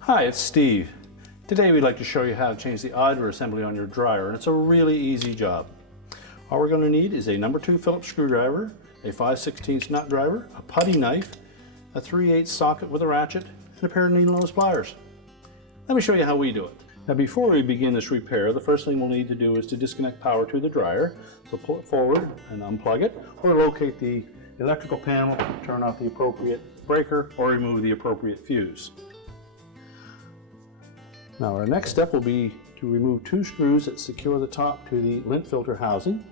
Hi, it's Steve. Today we'd like to show you how to change the idler assembly on your dryer, and it's a really easy job. All we're going to need is a number 2 Phillips screwdriver, a 5/16 nut driver, a putty knife, a 3/8 socket with a ratchet, and a pair of needle nose pliers. Let me show you how we do it. Now before we begin this repair, the first thing we'll need to do is to disconnect power to the dryer. So pull it forward and unplug it, or locate the electrical panel, turn off the appropriate breaker, or remove the appropriate fuse. Now our next step will be to remove 2 screws that secure the top to the lint filter housing.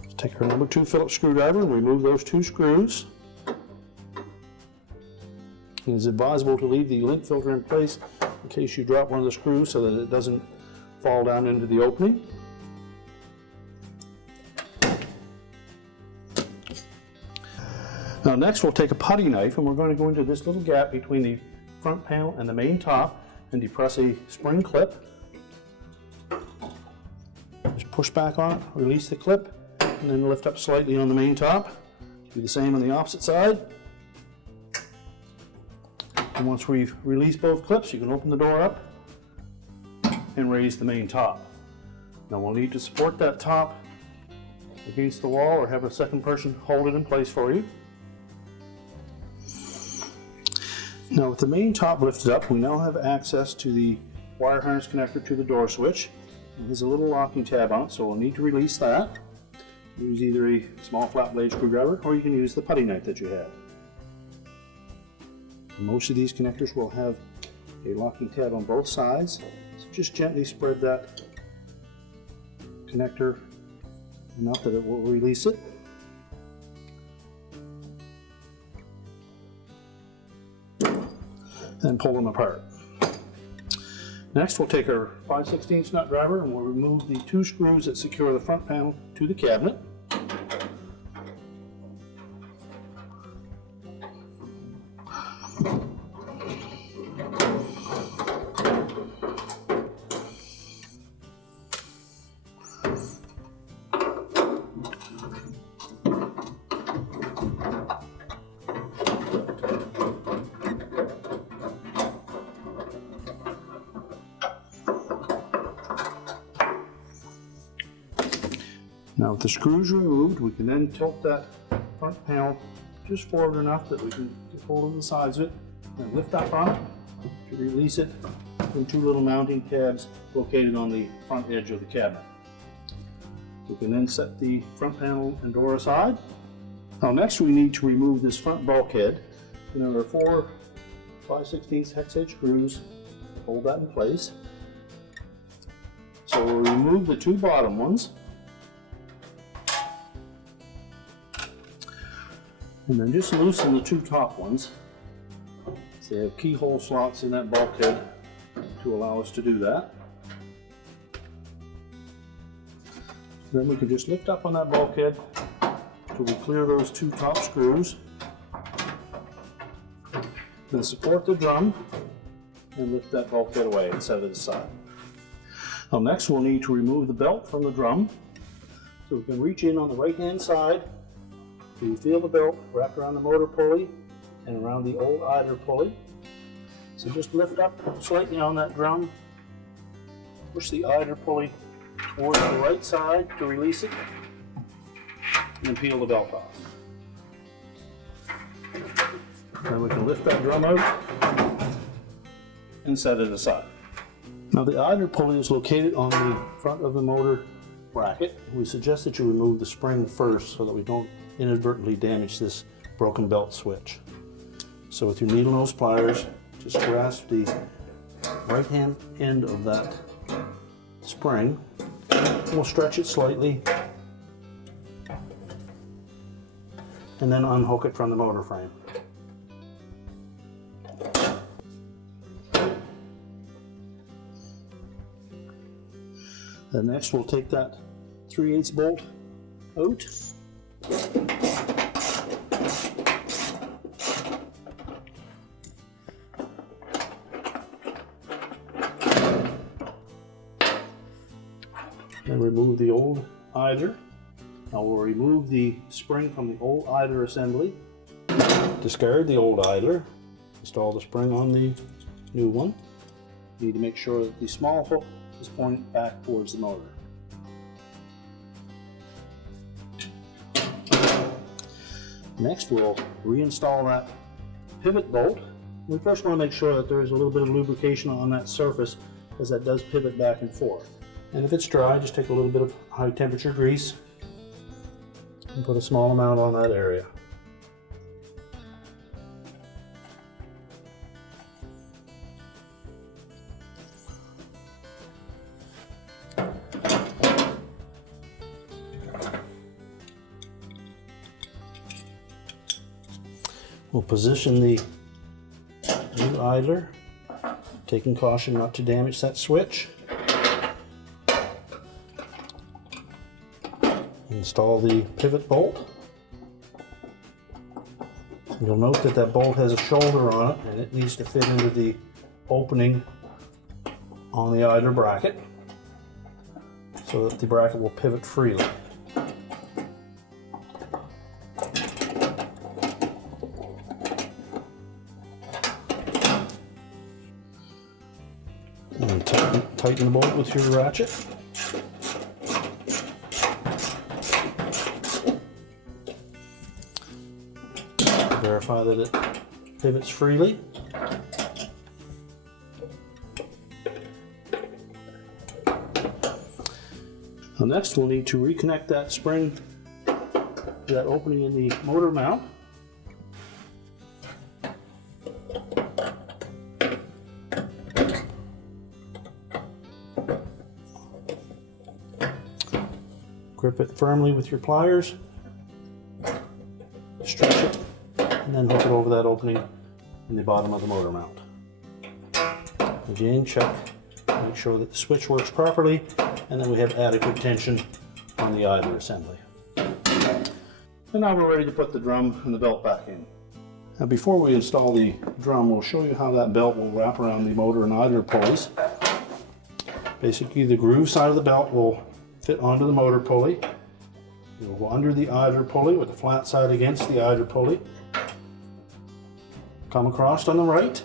Let's take our number 2 Phillips screwdriver and remove those 2 screws. It is advisable to leave the lint filter in place in case you drop one of the screws so that it doesn't fall down into the opening. Now next we'll take a putty knife and we're going to go into this little gap between the front panel and the main top and depress a spring clip. Just push back on it, release the clip, and then lift up slightly on the main top. Do the same on the opposite side. And once we've released both clips, you can open the door up and raise the main top. Now we'll need to support that top against the wall or have a second person hold it in place for you. Now with the main top lifted up, we now have access to the wire harness connector to the door switch. There's a little locking tab on it, so we'll need to release that. Use either a small flat blade screwdriver or you can use the putty knife that you have. Most of these connectors will have a locking tab on both sides, so just gently spread that connector enough that it will release it. And pull them apart. Next we'll take our 5/16 nut driver and we'll remove the 2 screws that secure the front panel to the cabinet. Now with the screws removed, we can then tilt that front panel just forward enough that we can get hold of the sides of it and lift up on it to release it from 2 little mounting tabs located on the front edge of the cabinet. We can then set the front panel and door aside. Now next we need to remove this front bulkhead. And there are 4 5/16 hex head screws to hold that in place. So we'll remove the 2 bottom ones. And then just loosen the 2 top ones. So they have keyhole slots in that bulkhead to allow us to do that. Then we can just lift up on that bulkhead until we clear those 2 top screws. Then support the drum and lift that bulkhead away and set it aside. Now next we'll need to remove the belt from the drum. So we can reach in on the right hand side. You feel the belt wrapped around the motor pulley and around the old idler pulley. So just lift up slightly on that drum, push the idler pulley towards the right side to release it, and peel the belt off. Then we can lift that drum out and set it aside. Now the idler pulley is located on the front of the motor bracket. We suggest that you remove the spring first so that we don't inadvertently damage this broken belt switch. So with your needle nose pliers, just grasp the right hand end of that spring. We'll stretch it slightly and then unhook it from the motor frame. Then next we'll take that 3/8 bolt out. And remove the old idler. Now we'll remove the spring from the old idler assembly, discard the old idler, install the spring on the new one. You need to make sure that the small hook is pointing back towards the motor. Next, we'll reinstall that pivot bolt. We first want to make sure that there is a little bit of lubrication on that surface, as that does pivot back and forth. And if it's dry, just take a little bit of high temperature grease and put a small amount on that area. We'll position the new idler, taking caution not to damage that switch. Install the pivot bolt. You'll note that that bolt has a shoulder on it, and it needs to fit into the opening on the idler bracket so that the bracket will pivot freely. And tighten the bolt with your ratchet. Verify that it pivots freely. Now next we'll need to reconnect that spring to that opening in the motor mount. Grip it firmly with your pliers, stretch it, and then hook it over that opening in the bottom of the motor mount. Again, check, make sure that the switch works properly, and then we have adequate tension on the idler assembly. And now we're ready to put the drum and the belt back in. Now before we install the drum, we'll show you how that belt will wrap around the motor and idler pulleys. Basically, the groove side of the belt will fit onto the motor pulley. It will go under the idler pulley with the flat side against the idler pulley. Come across on the right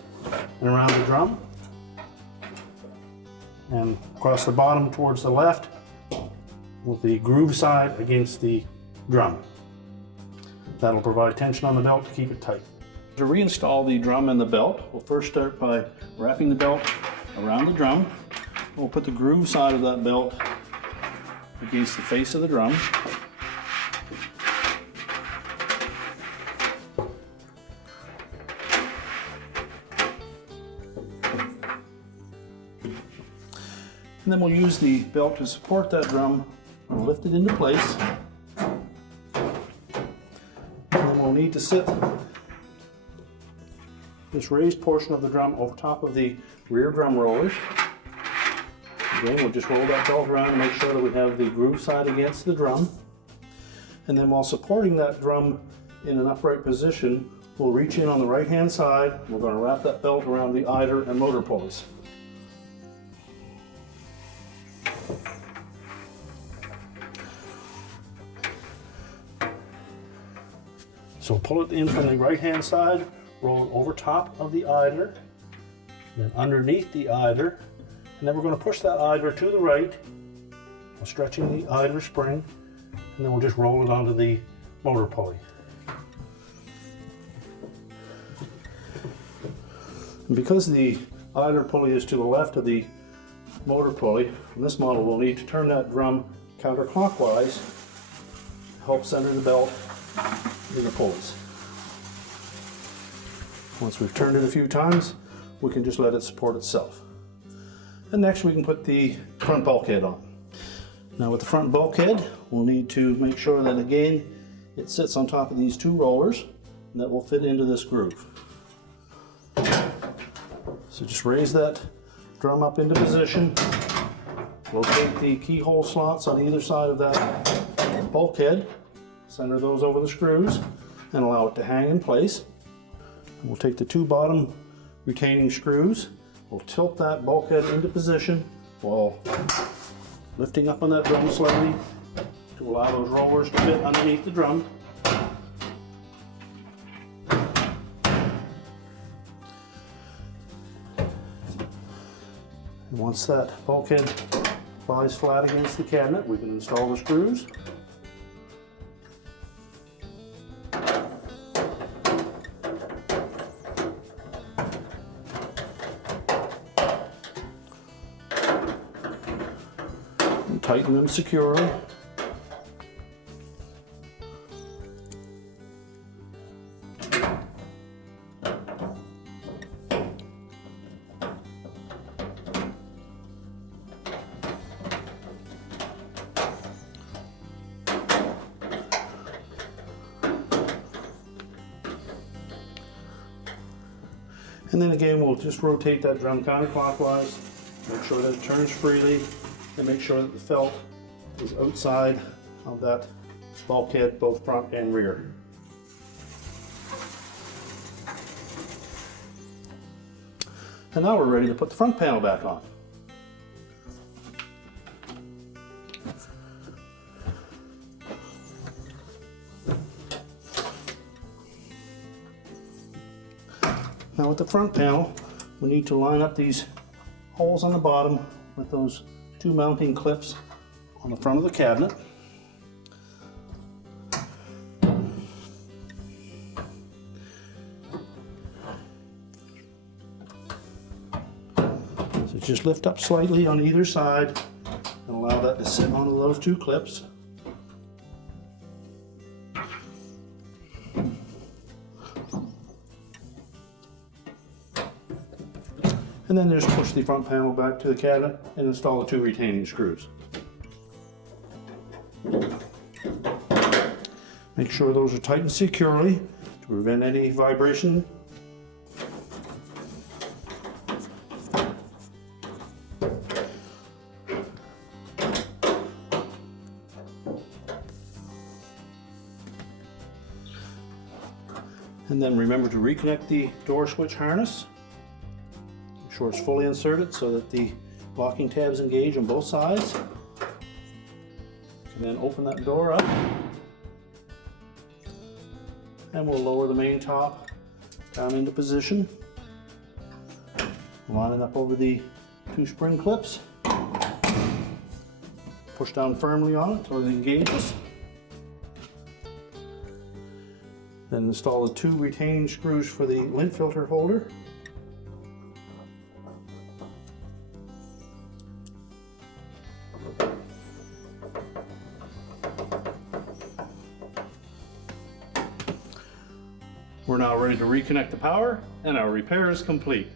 and around the drum, and across the bottom towards the left with the groove side against the drum. That'll provide tension on the belt to keep it tight. To reinstall the drum and the belt, we'll first start by wrapping the belt around the drum. We'll put the groove side of that belt against the face of the drum. And then we'll use the belt to support that drum and lift it into place. And then we'll need to sit this raised portion of the drum over top of the rear drum rollers. Again, we'll just roll that belt around and make sure that we have the groove side against the drum. And then while supporting that drum in an upright position, we'll reach in on the right hand side. We're going to wrap that belt around the idler and motor pulleys. So pull it in from the right hand side, roll it over top of the idler, then underneath the idler, and then we're going to push that idler to the right, while stretching the idler spring, and then we'll just roll it onto the motor pulley. And because the idler pulley is to the left of the motor pulley, in this model we'll need to turn that drum counterclockwise to help center the belt in the pulleys. Once we've turned it a few times, we can just let it support itself. And next we can put the front bulkhead on. Now with the front bulkhead, we'll need to make sure that again it sits on top of these two rollers and that will fit into this groove. So just raise that drum up into position, locate the keyhole slots on either side of that bulkhead, center those over the screws and allow it to hang in place. And we'll take the two bottom retaining screws, we'll tilt that bulkhead into position while lifting up on that drum slightly to allow those rollers to fit underneath the drum. And once that bulkhead lies flat against the cabinet, we can install the screws. And tighten them securely. And then again, we'll just rotate that drum counterclockwise, make sure that it turns freely, and make sure that the felt is outside of that bulkhead, both front and rear. And now we're ready to put the front panel back on. Now with the front panel, we need to line up these holes on the bottom with those two mounting clips on the front of the cabinet. So just lift up slightly on either side and allow that to sit onto those two clips. And then just push the front panel back to the cabinet and install the two retaining screws. Make sure those are tightened securely to prevent any vibration. And then remember to reconnect the door switch harness. Make sure it's fully inserted so that the locking tabs engage on both sides. And then open that door up. And we'll lower the main top down into position. Line it up over the two spring clips. Push down firmly on it until it engages. Then install the two retaining screws for the lint filter holder. We're now ready to reconnect the power, and our repair is complete.